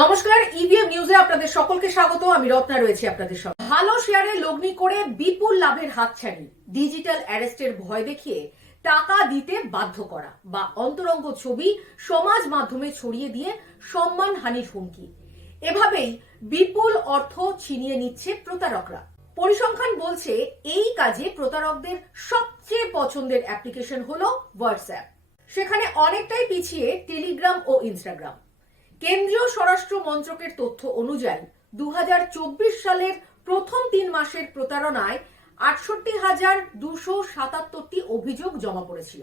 নমস্কার ইভিএম নিউজে আপনাদের সকলকে স্বাগত, আমি রত্না রয়েছি আপনাদের সঙ্গে। ভালো শেয়ারে লগ্নি করে বিপুল লাভের হাতছানি ডিজিটাল অ্যারেস্টের ভয় দেখিয়ে টাকা দিতে বাধ্য করা বা অন্তরঙ্গ ছবি সমাজ মাধ্যমে ছড়িয়ে দিয়ে সম্মানহানির হুমকি। এভাবেই বিপুল অর্থ ছিনিয়ে নিচ্ছে প্রতারকরা। পরিসংখ্যান বলছে, এই কাজে প্রতারকদের সবচেয়ে পছন্দের অ্যাপ্লিকেশন হলো হোয়াটসঅ্যাপ সেখানে অনেকটাই পিছিয়ে টেলিগ্রাম ও ইনস্টাগ্রাম কেন্দ্রীয় স্বরাষ্ট্র মন্ত্রকের তথ্য অনুযায়ী দু সালের প্রথম তিন মাসের প্রতারণায় আটষট্টি হাজার দুশো সাতাত্তরটি অভিযোগ জমা পড়েছিল।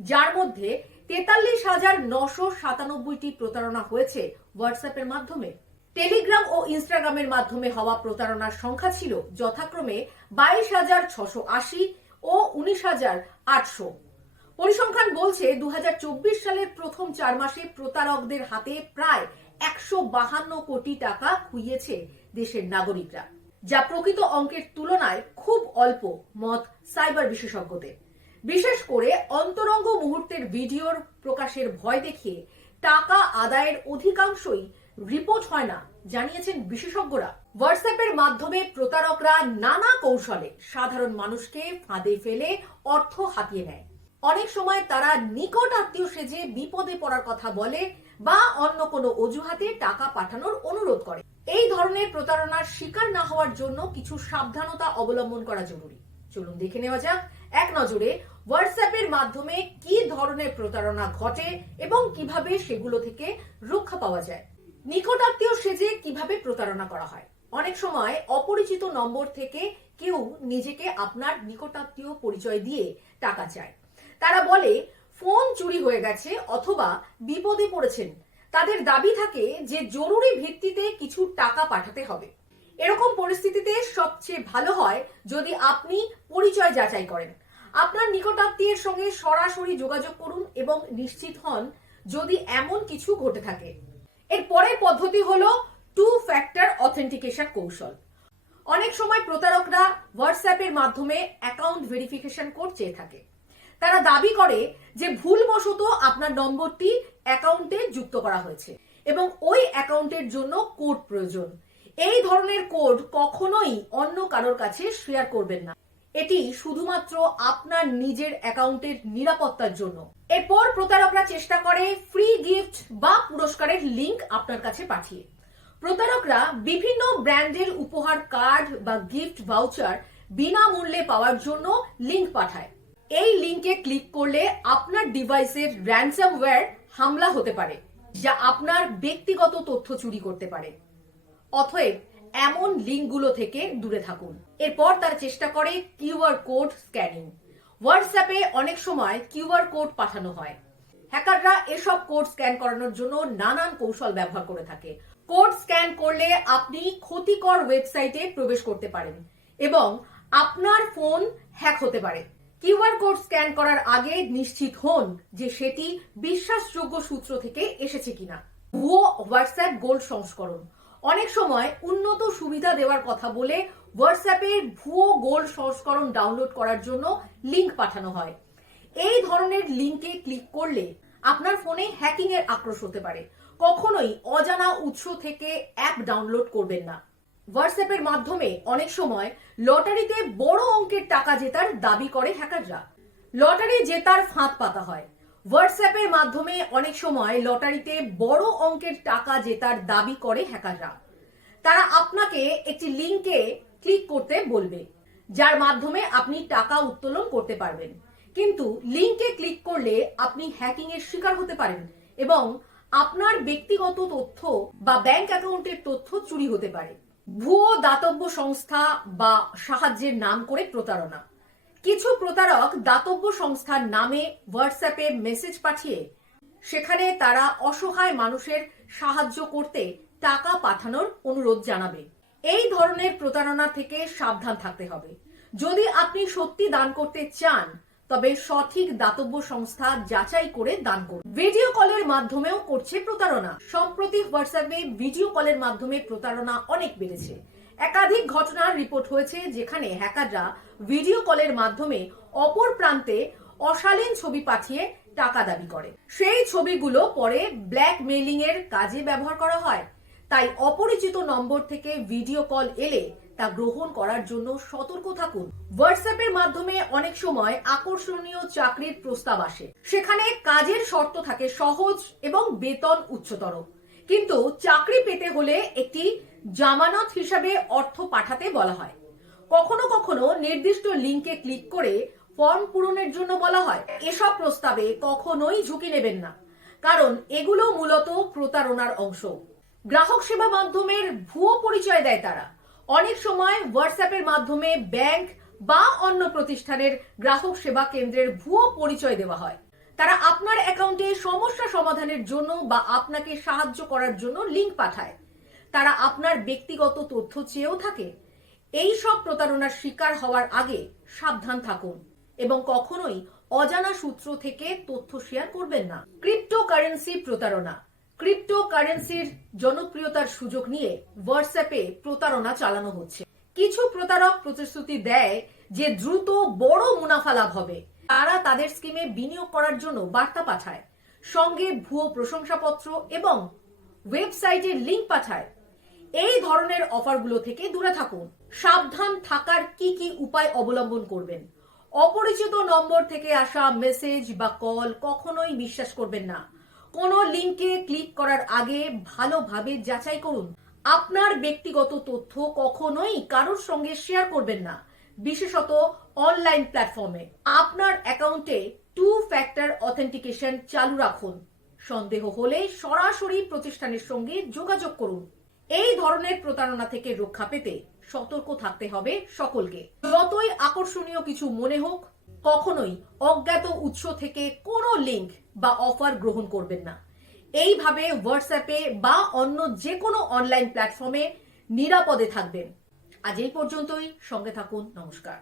যার মধ্যে তেতাল্লিশ হাজার নশো সাতানব্বইটি প্রতারণা হয়েছে হোয়াটসঅ্যাপের মাধ্যমে। টেলিগ্রাম ও ইনস্টাগ্রামের মাধ্যমে হওয়া প্রতারণার সংখ্যা ছিল যথাক্রমে বাইশ হাজার ছশো আশি ও উনিশ হাজার আটশো। পরিসংখ্যান বলছে দু হাজার চব্বিশ সালের প্রথম চার মাসে প্রতারকদের হাতে প্রায় একশো বাহান্ন কোটি টাকা খুইয়েছে দেশের নাগরিকরা, যা প্রকৃত অঙ্কের তুলনায় খুব অল্প মত সাইবার বিশেষজ্ঞদের। বিশেষ করে অন্তরঙ্গ মুহূর্তের ভিডিওর প্রকাশের ভয় দেখিয়ে টাকা আদায়ের অধিকাংশই রিপোর্ট হয় না, জানিয়েছেন বিশেষজ্ঞরা। হোয়াটসঅ্যাপের মাধ্যমে প্রতারকরা নানা কৌশলে সাধারণ মানুষকে ফাঁদে ফেলে অর্থ হাতিয়ে নেয়। অনেক সময় তারা নিকট আত্মীয় সেজে বিপদে পড়ার কথা বলে বা অন্য কোনো অজুহাতে টাকা পাঠানোর অনুরোধ করে। এই ধরনের প্রতারণার শিকার না হওয়ার জন্য কিছু সাবধানতা অবলম্বন করা জরুরি। চলুন দেখে নেওয়া যাক এক নজরে হোয়াটসঅ্যাপের মাধ্যমে কি ধরনের প্রতারণা ঘটে এবং কীভাবে সেগুলো থেকে রক্ষা পাওয়া যায়। নিকট আত্মীয় সেজে কীভাবে প্রতারণা করা হয়? অনেক সময় অপরিচিত নম্বর থেকে কেউ নিজেকে আপনার নিকটাত্মীয় পরিচয় দিয়ে টাকা চায়। তারা বলে, ফোন চুরি হয়ে গেছে অথবা বিপদে পড়েছেন। তাদের দাবি থাকে যে জরুরি ভিত্তিতে কিছু টাকা পাঠাতে হবে। এরকম পরিস্থিতিতে সবচেয়ে ভালো হয় যদি আপনি পরিচয় যাচাই করেন। আপনার নিকটাত্মীয়ের সঙ্গে সরাসরি যোগাযোগ করুন এবং নিশ্চিত হন যদি এমন কিছু ঘটে থাকে। এর পরের পদ্ধতি হলো টু ফ্যাক্টর অথেন্টিকেশন কৌশল। অনেক সময় প্রতারকরা হোয়াটসঅ্যাপের মাধ্যমে অ্যাকাউন্ট ভেরিফিকেশন কোড চেয়ে থাকে। তারা দাবি করে যে ভুলবশত আপনার নম্বরটি অ্যাকাউন্টে যুক্ত করা হয়েছে এবং ওই অ্যাকাউন্টের জন্য কোড প্রয়োজন। এই ধরনের কোড কখনোই অন্য কারোর কাছে শেয়ার করবেন না। এটি শুধুমাত্র আপনার নিজের অ্যাকাউন্টের নিরাপত্তার জন্য। এরপর প্রতারকরা চেষ্টা করে ফ্রি গিফট বা পুরস্কারের লিংক আপনার কাছে পাঠিয়ে। প্রতারকরা বিভিন্ন ব্র্যান্ডের উপহার, কার্ড বা গিফট ভাউচার বিনামূল্যে পাওয়ার জন্য লিংক পাঠায়। এই লিংকে ক্লিক করলে আপনার ডিভাইসের র্যানসামওয়্যার হামলা হতে পারে, যা আপনার ব্যক্তিগত তথ্য চুরি করতে পারে। অতএব, এমন লিঙ্কগুলো থেকে দূরে থাকুন। এরপর তার চেষ্টা করে কিউআর কোড স্ক্যানিং। হোয়াটসঅ্যাপে অনেক সময় কিউআর কোড পাঠানো হয়। হ্যাকাররা এসব কোড স্ক্যান করানোর জন্য নানান কৌশল ব্যবহার করে থাকে। কোড স্ক্যান করলে আপনি ক্ষতিকর ওয়েবসাইটে প্রবেশ করতে পারেন এবং আপনার ফোন হ্যাক হতে পারে। কিউআর কোড স্ক্যান করার আগে নিশ্চিত হন যে সেটি বিশ্বাসযোগ্য সূত্র থেকে এসেছে কিনা। ভুয়ো হোয়াটসঅ্যাপ গোল্ড সংস্করণ। অনেক সময় উন্নত সুবিধা দেওয়ার কথা বলে হোয়াটসঅ্যাপের ভুয়ো গোল্ড সংস্করণ ডাউনলোড করার জন্য লিংক পাঠানো হয়। এই ধরনের লিংকে ক্লিক করলে আপনার ফোনে হ্যাকিং এর আক্রোশ হতে পারে। কখনোই অজানা উৎস থেকে অ্যাপ ডাউনলোড করবেন না। হোয়াটসঅ্যাপের মাধ্যমে অনেক সময় লটারিতে বড় অঙ্কের টাকা জেতার দাবি করে হ্যাকাররা। লটারি জেতার ফাঁদ পাতা হয়। হোয়াটসঅ্যাপের মাধ্যমে অনেক সময় লটারিতে বড় অঙ্কের টাকা জেতার দাবি করে হ্যাকাররা। তারা আপনাকে একটি লিংকে ক্লিক করতে বলবে, যার মাধ্যমে আপনি টাকা উত্তোলন করতে পারবেন। কিন্তু লিংকে ক্লিক করলে আপনি হ্যাকিং এর শিকার হতে পারেন এবং আপনার ব্যক্তিগত তথ্য বা ব্যাংক অ্যাকাউন্টের তথ্য চুরি হতে পারে। ভুয়ো দাতব্য সংস্থা বা সাহায্যের নাম করে প্রতারণা। কিছু প্রতারক দাতব্য সংস্থার নামে হোয়াটসঅ্যাপে মেসেজ পাঠিয়ে সেখানে তারা অসহায় মানুষের সাহায্য করতে টাকা পাঠানোর অনুরোধ জানাবে। এই ধরনের প্রতারণা থেকে সাবধান থাকতে হবে। যদি আপনি সত্যি দান করতে চান তবে সঠিক দাতব্য সংস্থা যাচাই করে দান করুন। ভিডিও কলের মাধ্যমেও করছে প্রতারণা। সম্প্রতি হোয়াটসঅ্যাপে ভিডিও কলের মাধ্যমে প্রতারণা অনেক বেড়েছে। একাধিক ঘটনার রিপোর্ট হয়েছে যেখানে হ্যাকাররা ভিডিও কলের মাধ্যমে অপর প্রান্তে অশালীন ছবি পাঠিয়ে টাকা দাবি করে। সেই ছবিগুলো পরে ব্ল্যাকমেইলিং এর কাজে ব্যবহার করা হয়। তাই অপরিচিত নম্বর থেকে ভিডিও কল এলে তা গ্রহণ করার জন্য সতর্ক থাকুন। হোয়াটসঅ্যাপের মাধ্যমে অনেক সময় আকর্ষণীয় চাকরির প্রস্তাব আসে। সেখানে কাজের শর্ত থাকে সহজ এবং বেতন উচ্চতর। কিন্তু চাকরি পেতে হলে একটি জামানত হিসাবে অর্থ পাঠাতে বলা হয়। কখনো কখনো নির্দিষ্ট লিঙ্কে ক্লিক করে ফর্ম পূরণের জন্য বলা হয়। এসব প্রস্তাবে কখনোই ঝুঁকি নেবেন না, কারণ এগুলো মূলত প্রতারণার অংশ। গ্রাহক সেবা মাধ্যমের ভুয়ো পরিচয় দেয় তারা। অনেক সময় হোয়াটসঅ্যাপের মাধ্যমে ব্যাংক বা অন্য প্রতিষ্ঠানের গ্রাহক সেবা কেন্দ্রের ভুয়ো পরিচয় দেওয়া হয়। তারা আপনার অ্যাকাউন্টে সমস্যা সমাধানের জন্য বা আপনাকে সাহায্য করার জন্য লিংক পাঠায়। তারা আপনার ব্যক্তিগত তথ্য চেয়েও থাকে। এই সব প্রতারণার শিকার হওয়ার আগে সাবধান থাকুন এবং কখনোই অজানা সূত্র থেকে তথ্য শেয়ার করবেন না। ক্রিপ্টোকারেন্সি প্রতারণা। ক্রিপ্টোকারেন্সির জনপ্রিয়তার সুযোগ নিয়ে হোয়াটসঅ্যাপে প্রতারণা চালানো হচ্ছে। কিছু প্রতারক প্রতিশ্রুতি দেয় যে দ্রুত বড় মুনাফা লাভ হবে। তারা তাদের স্কিমে বিনিয়োগ করার জন্য বার্তা পাঠায়। সঙ্গে ভুয়ো প্রশংসাপত্র এবং ওয়েবসাইটের লিংক পাঠায়। এই ধরনের অফারগুলো থেকে দূরে থাকুন। সাবধান থাকার কি কি উপায় অবলম্বন করবেন? অপরিচিত নম্বর থেকে আসা মেসেজ বা কল কখনোই বিশ্বাস করবেন না। কোনো লিংকে ক্লিক করার আগে ভালোভাবে যাচাই করুন। আপনার ব্যক্তিগত তথ্য কখনোই কারোর সঙ্গে শেয়ার করবেন না, বিশেষত অনলাইন প্ল্যাটফর্মে। আপনার অ্যাকাউন্টে টু ফ্যাক্টর অথেন্টিকেশন চালু রাখুন। সন্দেহ হলে সরাসরি প্রতিষ্ঠানের সঙ্গে যোগাযোগ করুন। এই ধরনের প্রতারণা থেকে রক্ষা পেতে সতর্ক থাকতে হবে সকলকে। যতই আকর্ষণীয় কিছু মনে হোক কখনোই অজ্ঞাত উৎস থেকে কোনো লিঙ্ক বা অফার গ্রহণ করবেন না। এইভাবে হোয়াটসঅ্যাপে বা অন্য যে কোনো অনলাইন প্ল্যাটফর্মে নিরাপদে থাকবেন। আজ এই পর্যন্তই। সঙ্গে থাকুন। নমস্কার।